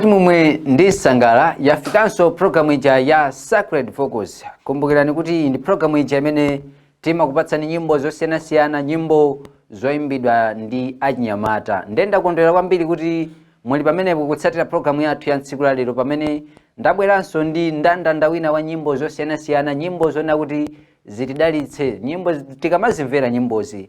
Mwati mumwe ndi sangala yafikanso programu ija ya Sacred Focus. Kumbukirani kuti ndi programu ija imene timakupatsani nyimbo zosiyanasiyana, nyimbo zoimbidwa ndi achinyamata. Ndenda kondwera kwambiri kuti muli pamenepo kutsatira programu yathu ya tsiku la lero, pamene ndabweranso ndi ndandanda wina wa nyimbo zosiyanasiyana, nyimbo zona kuti zitidalitse, nyimbo tikamazimvera nyimbozi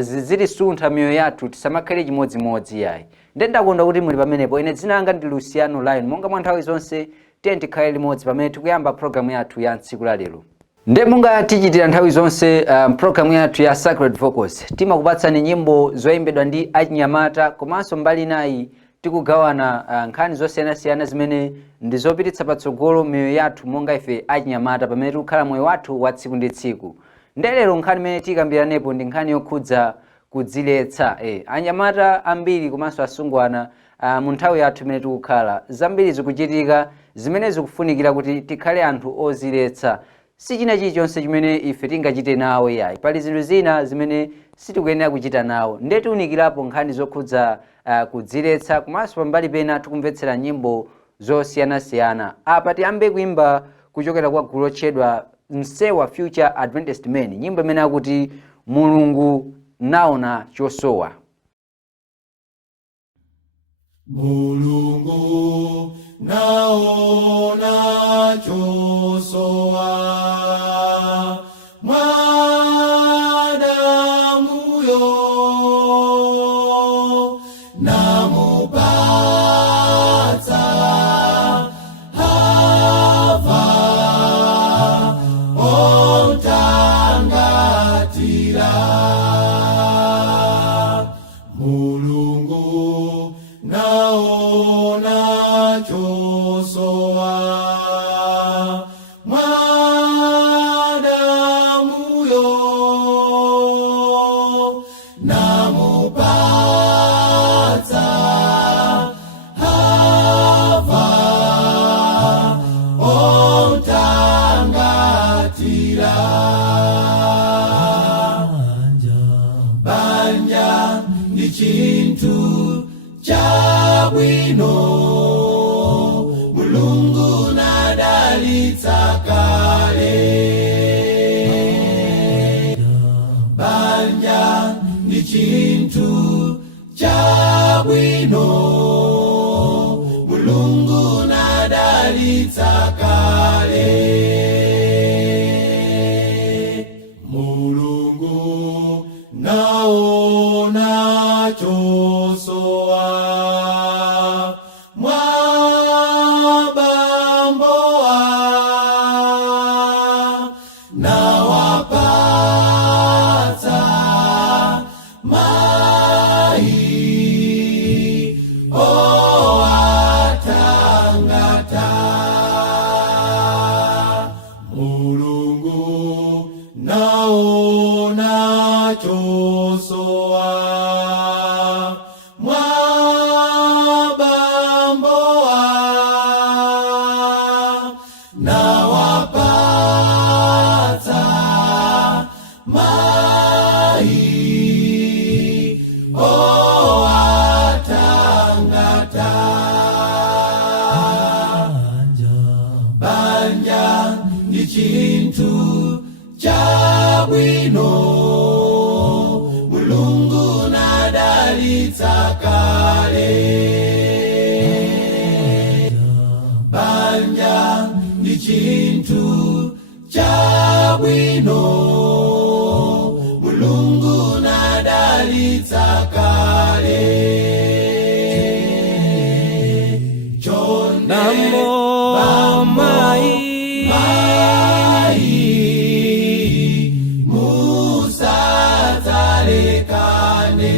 zitisuntha miyoyo yathu, tisamakhale chimodzimodzi yayi. Ndenda kondwa kuti muli pamenepo. Ine dzina langa ndi Luciano Lion. Monga mwa nthawi zonse tikhale limodzi pamene tikuyamba programu yathu ya tsiku la lero. Nde munga tichitira nthawi zonse programu yathu ya Sacred Focus, timakupatsani nyimbo zoimbidwa ndi achinyamata, komanso mbali nayi tikugawana nkhani zosiyanasiyana zimene ndizopititsa patsogolo miyoyo yathu monga ife achinyamata pamene tikukhala moyo wathu wa tsiku ndi tsiku. Ndelero nkhani imene tikambiranepo ndi nkhani yokhudza kudziletsa. Anyamata ambiri komanso asungwana mu nthawi yathu imene tikukhala, zambiri zikuchitika zimene zikufunikira kuti tikhale anthu oziletsa. Sichina chilichonse chimene ife tingachite nawo yayi, pali zinthu zina zimene sitikuyenera kuchita nawo. Nde tiunikirapo nkhani zokhudza kudziletsa, komanso pambali pena tikumvetsera nyimbo zosiyanasiyana. Apa tiyambe kuimba kuchokera kwa gulu lotchedwa Msewa Future Adventist Men, nyimbo imene akuti Mulungu naona chosowa. Mulungu naona chosowa mwadamuyo, namupatsa hava omtangatira. Mulungu naona chosowa mwadamuyo, namupatsa hava omtangatira. Banja ndi chinthu chabwino, Mulungu nadalitsa kale. Banja ndi chinthu chabwino, Mulungu nadalitsa kale. Mulungu naona chosowa mwabamboa, nawapatsa mai oatangata. Mulungu naona chosowa mwabamboa, nawapatsa mai oatangata. Banja ndi chinthu chabwino, Mulungu nadalitsa kale. Banja ndi chinthu chabwino, Mulungu nadalitsa kale. Chonde mai musadzalekane.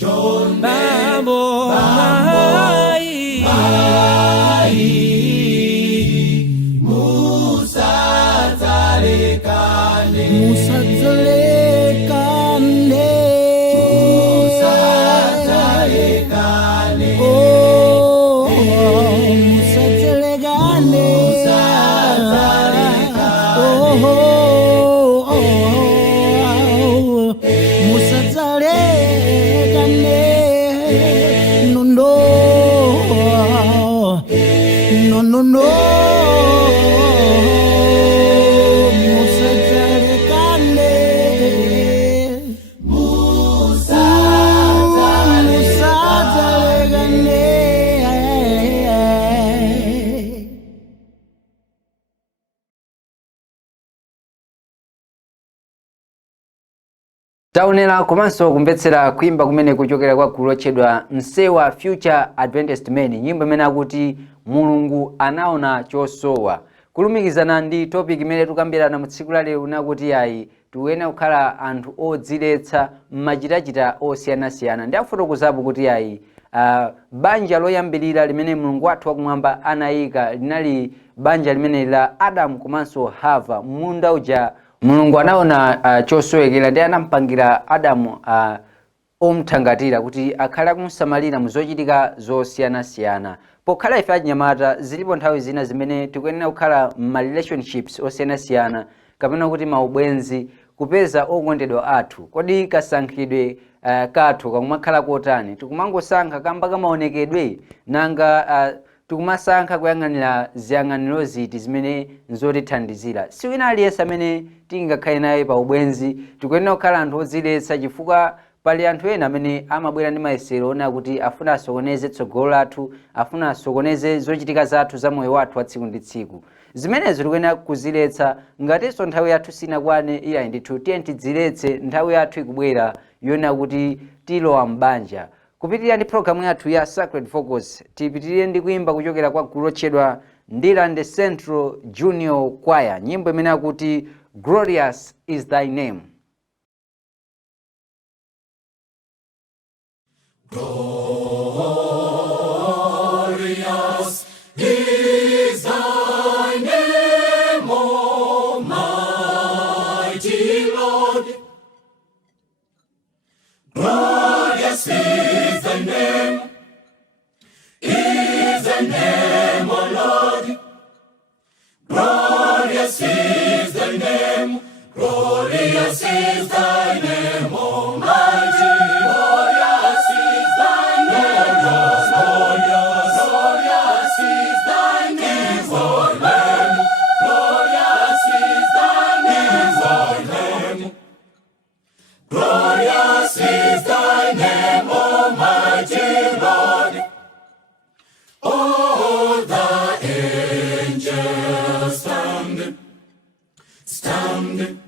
Chonde musadzalekane. Musadzalekane. no no no musadzalekane taonera komanso kumvetsera kuimba kumene kuchokera kwa gulu lotchedwa Msewa Future Adventist Men, nyimbo imene akuti Mulungu anaona chosowa. Kulumikizana ndi topic imene tukambirana mu tsiku la lero nakuti ayi tiwena kukhala anthu odziletsa mmachitachita osiyanasiyana. Ndi afotokozapo kuti ayi banja loyambirira limene Mulungu wathu wakumwamba anayika linali banja limene la Adamu komanso Hava. Munda uja Mulungu anaona chosowekera ndi anampangira Adamu omthangatira kuti akhale akumusamalira muzochitika zosiyanasiyana. Pokhala ife achinyamata zilipo nthawi zina zimene tikuyenera kukhala ma relationships osiyanasiyana kapena kuti maubwenzi kupeza okondedwa athu. Kodi kasankhidwe kathu kakumakhala kotani? Tikumangosankha kamba kamaonekedwe nanga tikumasankha kuyang'anira ziyang'aniro ziti zimene nzotithandizira? Si wina aliyense amene tingakhale naye pa ubwenzi tikuyenera kukhala anthu odziletsa, chifukwa pali anthu ena amene amabwera ndi mayesero ona kuti afuna asokoneze tsogolo lathu, afuna asokoneze zochitika zathu za moyo wathu wa tsiku ndi tsiku. Zimenezo tikuyenera kuziletsa. Ngatinso nthawi yathu sinakwane iya ndithu tiye tidziletse, nthawi yathu ikubwera yona kuti tilowa mbanja. Kupitirira ndi programu yathu ya Sacred Focus, tipitirire ndi kuimba kuchokera kwa gulu lotchedwa Ndilande Central Junior Choir, nyimbo imene akuti Glorious is Thy Name. Glorious is thy name, Almighty Lord. Glorious is thy name, O Lord. Glorious is thy name, glorious is thy name, Almighty. Glorious is thy name, glorious, glorious is thy name, glorious is thy name, glorious is thy name, Almighty Lord. All the angels stand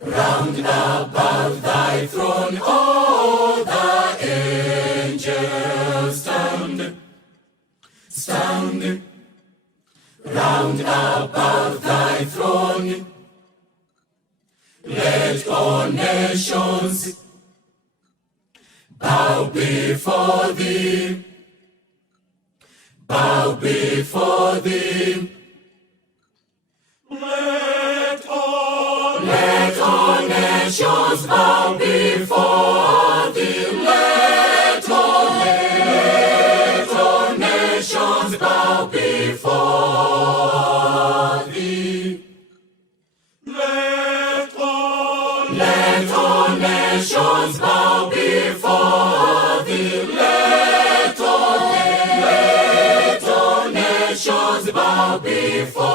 round about thy throne. All the angels stand round about thy throne. Let all nations bow before thee, bow before thee. Let all nations bow before thee. Let all nations bow before thee. Let all nations bow before thee. Let all nations bow before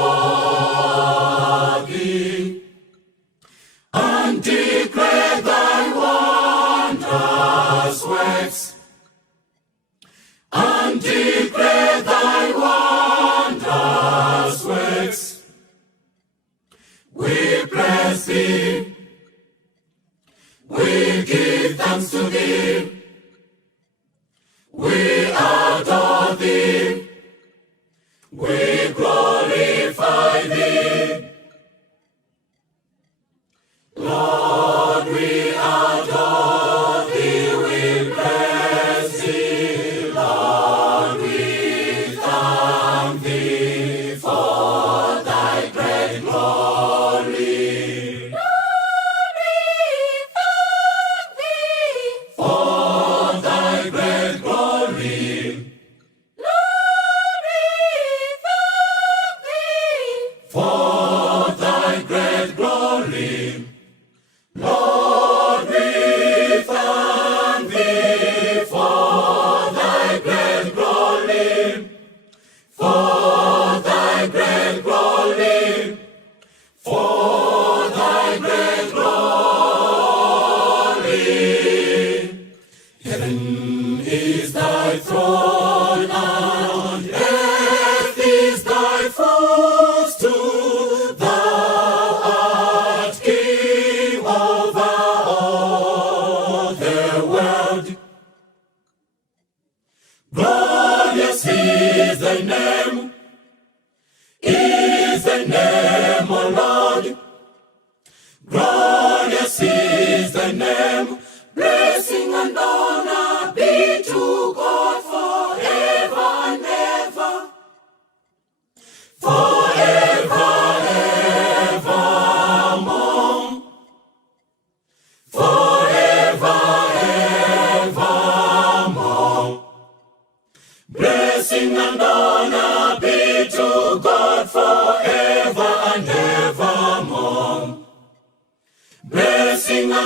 thee. And declare thy wondrous works. And declare thy wondrous works. We bless thee. We give thanks to thee. We adore thee. We glorify thee. Lord, we adore thee. We bless thee. Lord, we thank thee for thy great glory. Lord, we thank thee for thy great glory. Lord, we thank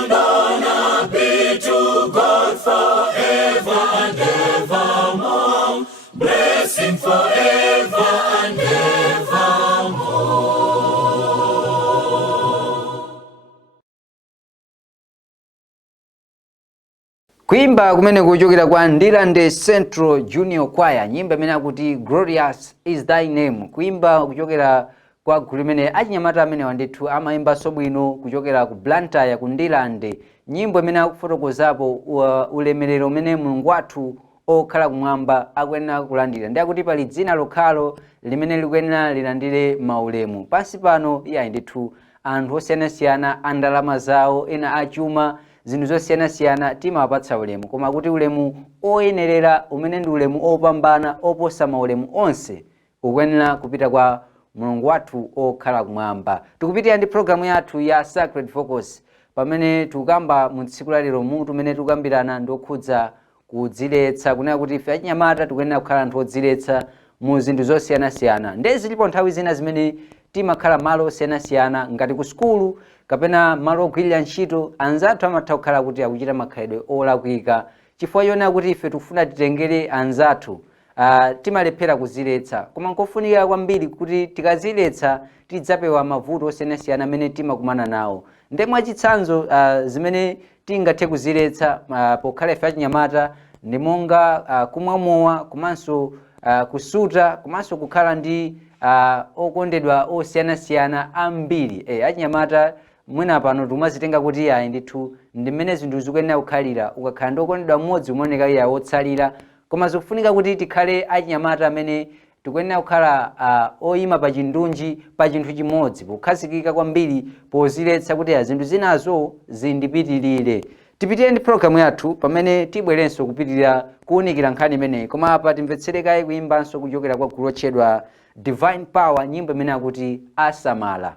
and honor be to God forever and evermore. Blessing forever and evermore. Kuimba kumene kuchokera kwa Ndilande Central Junior Choir, nyimbo imene akuti Glorious is thy name. Kuimba kuchokera kwa gulu limene achinyamata amene wandithu amaimba sobwino kuchokera ku Blantyre ku Ndilande, nyimbo imene akufotokozapo ulemerero umene Mulungu wathu okhala kumwamba akuyenera kulandira. Ndi akuti pali dzina lokhalo limene likuyenera lilandire maulemu. Pansi pano iyayi ndithu anthu osiyanasiyana andalama zawo, ena achuma, zinthu zosiyanasiyana timawapatsa ulemu, koma kuti ulemu oyenerera umene ndi ulemu opambana oposa maulemu onse ukuyenera kupita kwa Mulungu wathu okhala kumwamba. Tikupitira ndi programu yathu ya Sacred Focus, pamene tukamba mu tsiku la lero mutu umene tukambirana ndokhudza kudziletsa, kunena kuti ife achinyamata tikuyenera kukhala anthu odziletsa mu zinthu zosiyanasiyana. Ndezi zilipo nthawi zina zimene timakhala malo osiyanasiyana ngati ku sukulu kapena malo ogwirira ntchito, anzathu amatha kukhala kuti akuchita makhalidwe olakwika chifukwa chonena kuti ife tikufuna titengere anzathu, timalephera kuziletsa. Koma nkofunika kwambiri kuti tikaziletsa tidzapewa mavuto osiyanasiyana amene timakumana nawo. Nde mwachitsanzo zimene tingathe kuziletsa pokhala ife achinyamata ndi monga kumwa mowa, komanso kusuta, komanso kukhala ndi okondedwa osiyanasiyana ambiri. Achinyamata mwina pano tumazitenga kuti ayi ndithu ndi mmene zinthu zikuyenera kukhalira. Ukakhala ndi okondedwa mmodzi umaoneka iye wotsalira, koma zikufunika kuti tikhale achinyamata amene tikuyenera kukhala oyima pa chindunji pa chinthu chimodzi, pokhazikika kwambiri poziletsa kuti zinthu zinazo zindipitirire. Tipitire ndi programu yathu pamene tibwerenso kupitirira kuwunikira nkhani imeneyi, koma apa timvetserekayi kuimbanso kuchokera kwa gulu lotchedwa Divine Power, nyimbo imene akuti Asamala.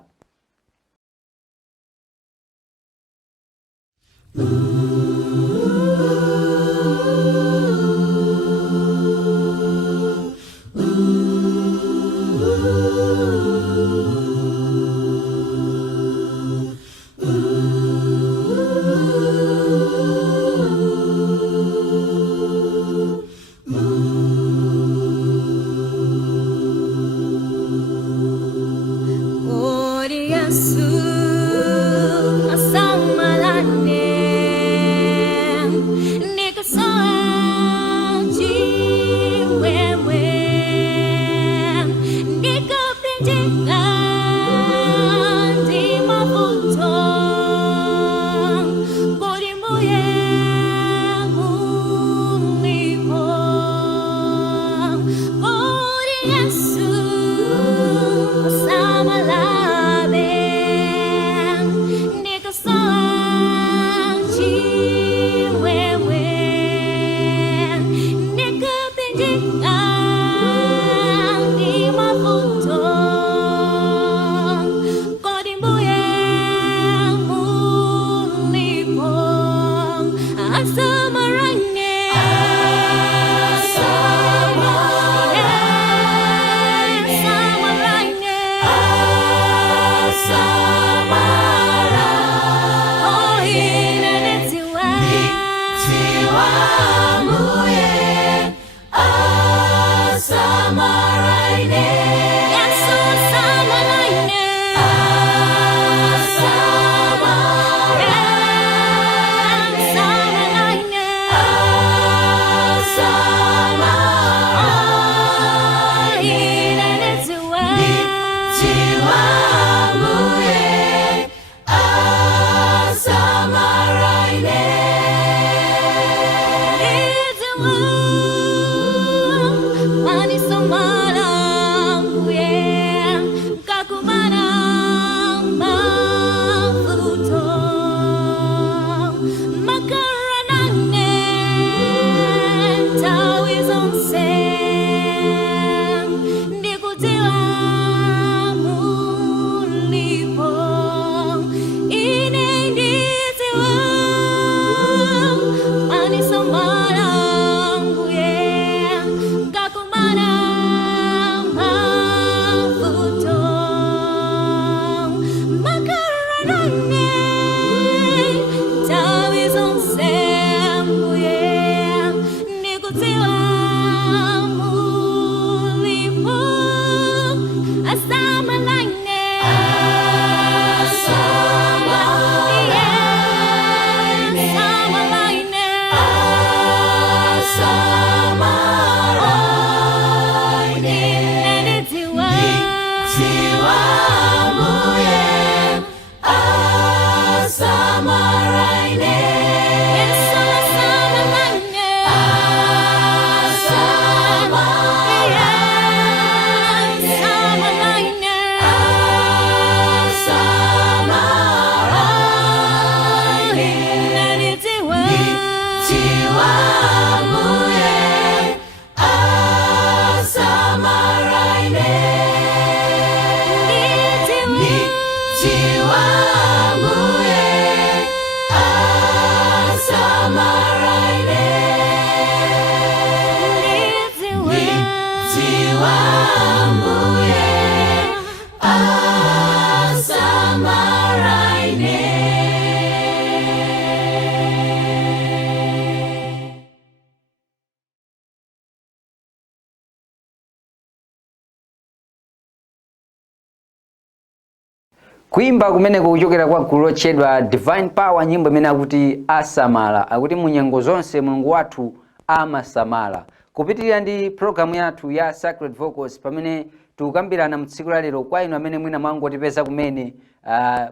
Kuimba kumene kuchokera kwa gulu lotchedwa Divine Power, nyimbo imene akuti asamala, akuti munyengo zonse Mulungu wathu amasamala. Kupitirira ndi programu yathu ya Sacred Vocals pamene tikukambirana mtsiku la lero kwa inu amene mwina mwangotipeza kumene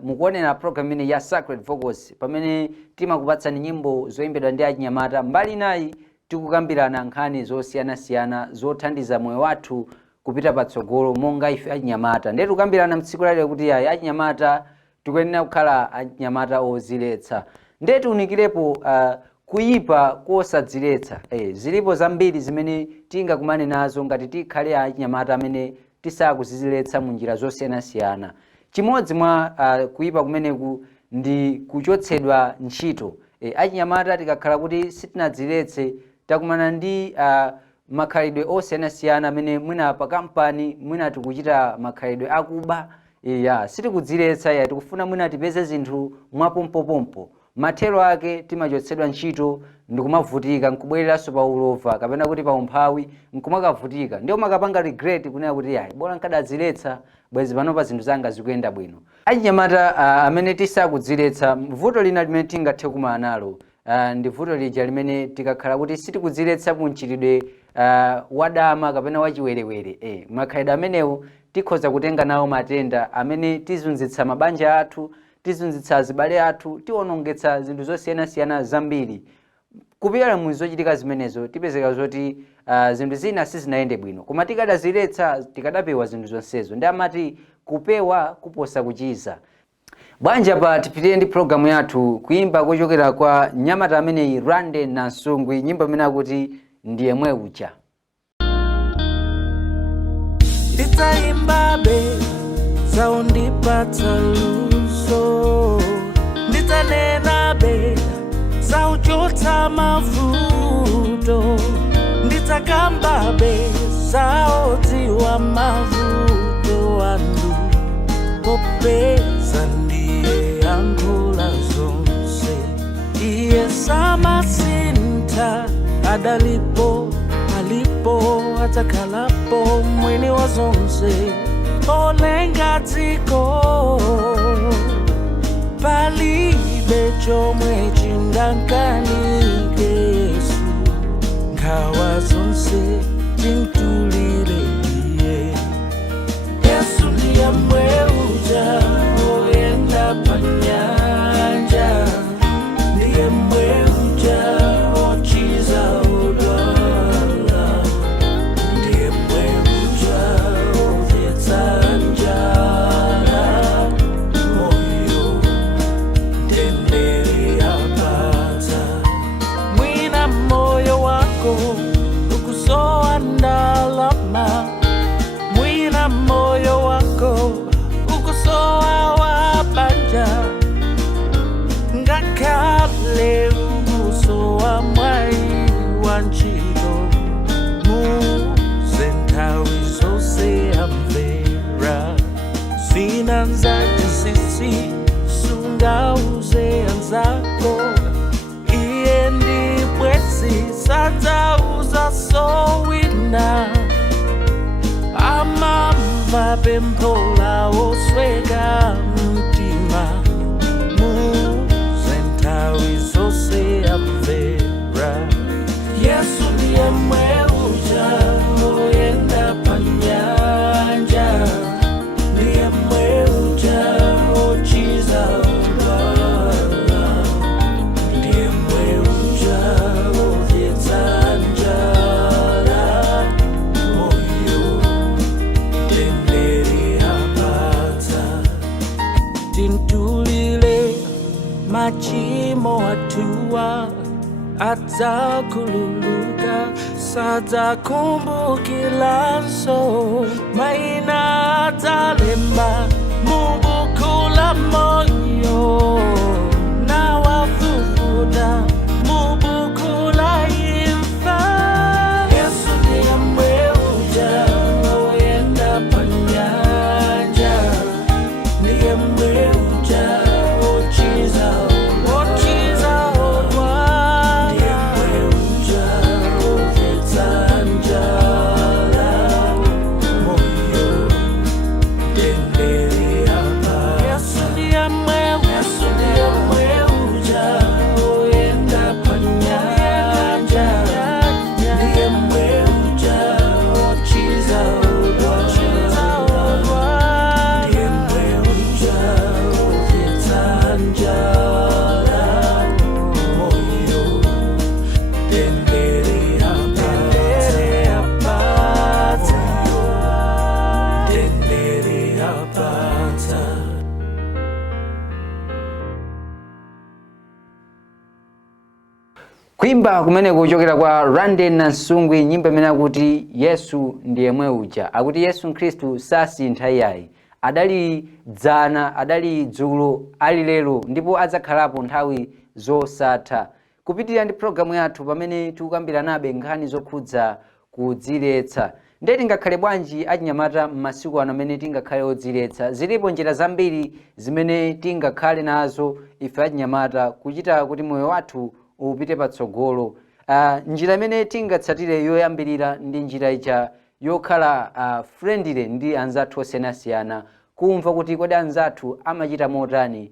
mukuonera programu imene ya Sacred Vocals pamene timakupatsani nyimbo zoyimbidwa ndi achinyamata. Mbali nayi tikukambirana nkhani zosiyanasiyana zothandiza moyo wathu kupita patsogolo monga ife achinyamata. Ndiye tikukambirana mtsiku la lero kuti achinyamata tikuyenera kukhala achinyamata oziletsa. Ndiye tiunikirepo kuyipa kosadziletsa. Zilipo zambiri zimene tingakumane nazo ngati tikhale achinyamata amene tisakuziletsa mu njira zosiyanasiyana. Chimodzi mwa kuyipa kumeneku ndi kuchotsedwa ntchito. Achinyamata tikakhala kuti sitinadziletse takumana ndi makhalidwe osiyanasiyana amene mwina pa kampani mwina tikuchita makhalidwe akuba, sitikudziletsa, tikufuna mwina tipeze zinthu mwapompopompo. Mathero ake timachotsedwa ntchito ndikumavutika nkubwereranso pa ulova kapena kuti pa umphawi nkumakavutika. Ndiyo makapanga regret kunena kuti bora nkadadziletsa bwezi panopa zinthu zanga zikuyenda bwino. Achinyamata amene tisakudziletsa, vuto lina limene tingathe kumana nalo ndi vuto lija limene tikakhala kuti sitikudziletsa kumchitidwe wadama kapena wachiwerewere. Makhalidwe amenewo tikhoza kutenga nawo matenda amene tizunzitsa mabanja athu, tizunzitsa azibale athu, tionongetsa zinthu zosiyanasiyana zambiri. Kupitira mu zochitika zimenezo tipezeka zoti zinthu zina sizinayende bwino, koma tikadaziletsa tikadapewa zinthu zonsezo. Ndi amati kupewa kuposa kuchiza. Bwanja pa tipitire ndi programu yathu kuimba kuchokera kwa nyamata amene Rande Nansungwi, nyimbo imene akuti ndiye mwe uja. Nditaimbabe zaundipatsa luso, nditanenabe zauchotsa mavuto, nditakambabe zaodziwa mavuto anu, popeza ndiye yankhula zonse. Iye samasintha, adalipo alipo atakalapo mwini wa zonse. Olenga dziko palibe chomwe chingakanike Yesu, nkhawa zonse tintulire iye. Yesu ndiye mwe uja oyenda pa nyanja, ndiye mwe uja ochiza odwala, ndiye mwe uja odetsa njala, moyo tendere apata. Mwina moyo wako ukusowa ndalama, mwina moyo wako ukusowa wabanja, ngakhale ukusowa mwayi wa ntchito, muze nthawi zonse amvera. Zina nzake sisi sungauze anzako, iye ndi bwenzi sadzauza sowina. Amamva pempho lawo osweka mtima, muze nthawi zonse amvera. Yesu ndiye mwe uja oyenda pa nyanja, ndiye mwe uja ochiza odwala, ndiye mwe uja odetsa njala, moyo tendere apata. Tintulile machimo atuwa adzakhululuka, sadzakumbukilanso maina adzalemba mubuku la moyo na wafufuta mubuku la imfa. Yesu ndiye mweuja oyenda panyanja, ndiye mweuja ochiza odwa, ndiye mweuja oveta njala moyo dendele hapa. Yesu ndiye mweuja oyenda panyanja, ndiye mweuja ochiza odwa, ndiye mweuja oveta njala moyo dendele hapa, dendele hapata. Kuimba kumene kuchokera kwa Randy Nansungwi, nyimbo imene akuti Yesu ndiye mweuja. Akuti Yesu Khristu sasintha iyayi, adali dzana, adali dzulo, ali lero, ndipo adzakhalapo nthawi zosatha. Kupitirira ndi programu yathu pamene tikukambiranabe nkhani zokhudza kudziletsa. Ndiye tingakhale bwanji achinyamata m'masiku ano amene tingakhale odziletsa? Zilipo njira zambiri zimene tingakhale nazo ife achinyamata kuchita kuti moyo wathu upite patsogolo. Njira imene tingatsatire yoyambirira ndi njira ija yokhala friendly ndi anzathu osiyanasiyana, kumva kuti kodi anzathu amachita motani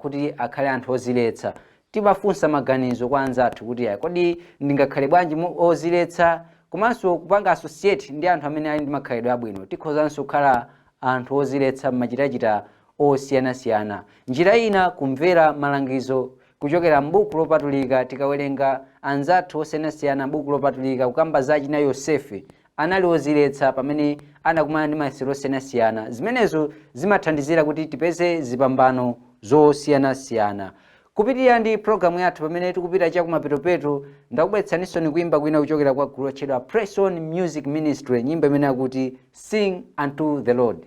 kuti akhale anthu oziletsa. Timafunsa maganizo kwa anzathu kuti kodi ndingakhale bwanji oziletsa, komanso kupanga associate ndi anthu amene ali ndi makhalidwe abwino. Tikhozanso kukhala anthu oziletsa m'machitachita osiyanasiyana. Njira ina kumvera malangizo kuchokera m'buku lopatulika. Tikawerenga anzathu osiyanasiyana m'buku lopatulika, kukamba za achina Yosefe, anali oziletsa pamene anakumana ndi mayesero osiyanasiyana. Zimenezo zimathandizira kuti tipeze zipambano zosiyanasiyana. Kupitirira ndi programu yathu pamene tikupita chakumapeto, ndakubweretsaninso kuimba kwina kuchokera kwa gulu lotchedwa Press On Music Ministry, nyimbo imene akuti Sing Unto The Lord.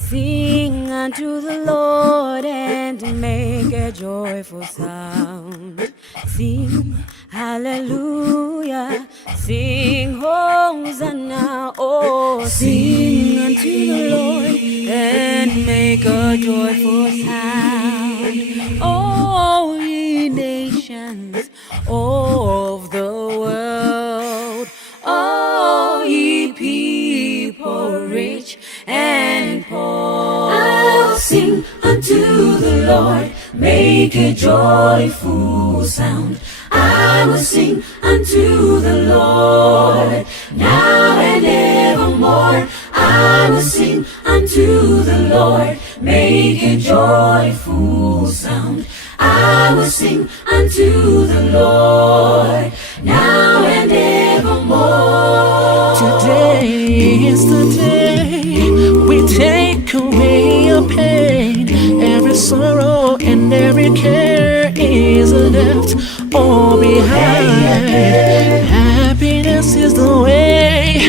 Sing unto the Lord and make a joyful sound. Sing hallelujah, sing hosanna. Oh, sing unto the Lord and make a joyful sound. Oh, ye nations of the world, all ye people rich and poor. I'll sing unto the Lord, make a joyful sound. I will sing unto the Lord, now and evermore. I will sing unto the Lord, make a joyful sound. I will sing unto the Lord, now and evermore. Today is the day we take away your pain. Every sorrow and every care is left all behind. Happiness is the way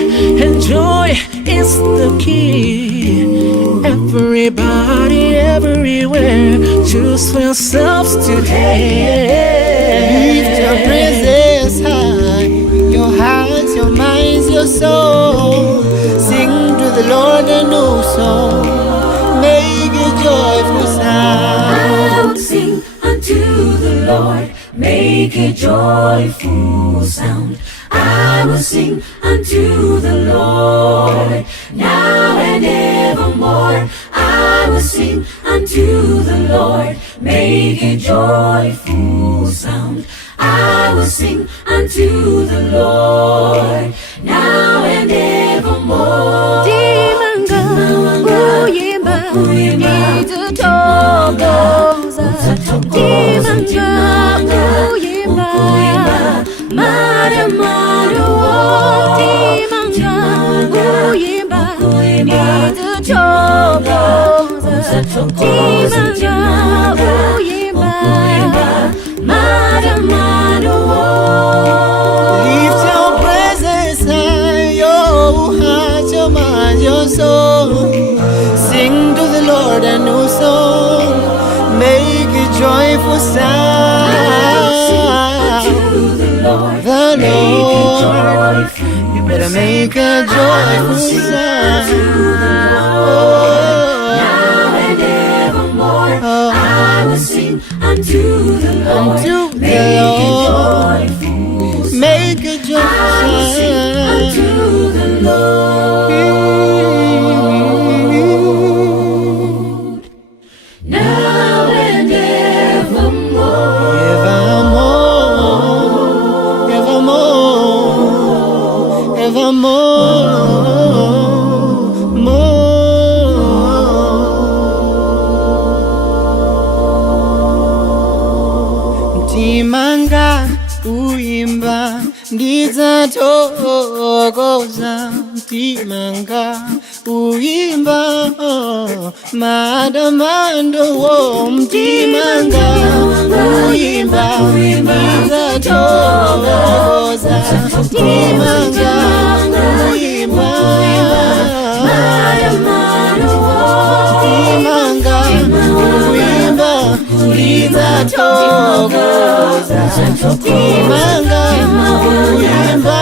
and joy is the key. Everybody, everywhere, choose for yourselves today. Lift your praises high, your hearts, your minds, your soul. Sing to the Lord a new song, make a joyful sound. I will sing unto the Lord, make a joyful sound. I will sing unto the Lord, now and evermore. I will sing unto the Lord, make a joyful sound. I will sing unto the Lord, now and evermore. Timanga, Timanga, Lift your presence high, your heart, your mind, your soul. Sing to the Lord a new song. Make a joyful sound. The Lord, you better make a joyful sound. Now and evermore, I will sing unto the Lord. Make a joyful sound Unto the Lord. Now and evermore. evermore, evermore, evermore, more. Mtimanga uimba ndizatokoza, mtimanga uimba madamando wo, mtimanga uimba ndizatokoza, mtimanga uimba mtimanga uimba ndizatokoza, mtimanga uimba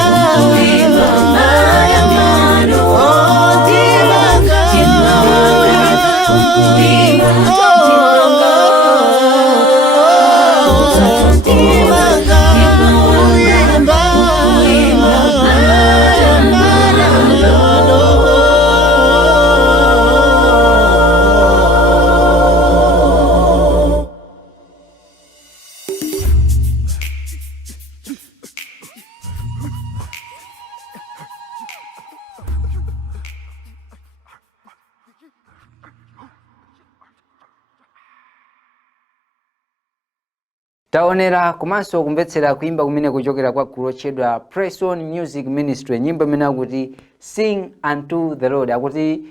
taonera komanso kumvetsera kuimba kumene kuchokera kwa gulu lotchedwa Praise On Music Ministry, nyimbo imene akuti Sing Unto The Lord, akuti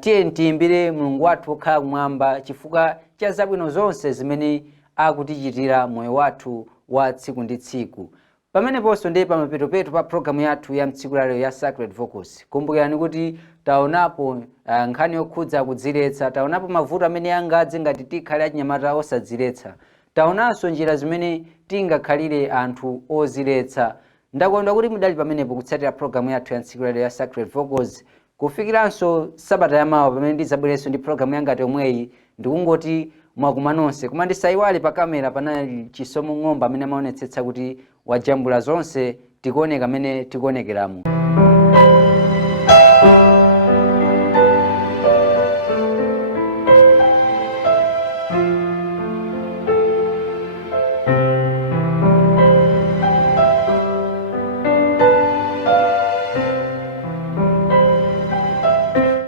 tiye tiimbire Mulungu wathu wokhala kumwamba chifukwa cha zabwino zonse zimene akutichitira moyo wathu wa tsiku ndi tsiku. Pameneponso ndi pamapeto pa programu yathu ya mtsiku lalero ya Sacred Focus. Kumbukirani kuti taonapo nkhani yokhudza kudziretsa, taonapo mavuto amene angadze ngati tikhale achinyamata osadziretsa, taonanso njira zimene tingakhalire anthu oziretsa. Ndakondwa kuti mudali pamenepo kutsatira programu yathu ya mtsiku lalero ya Sacred Focus. Kufikiranso sabata yamawa pamene ndizabwerenso ndi programu yangati omweyi, ndikungoti mwakuma nonse. Koma ndisayiwale pa kamera panali Chisomo Ng'omba amene amaonetsetsa kuti wajambula zonse tikuoneka amene tikuonekeramo.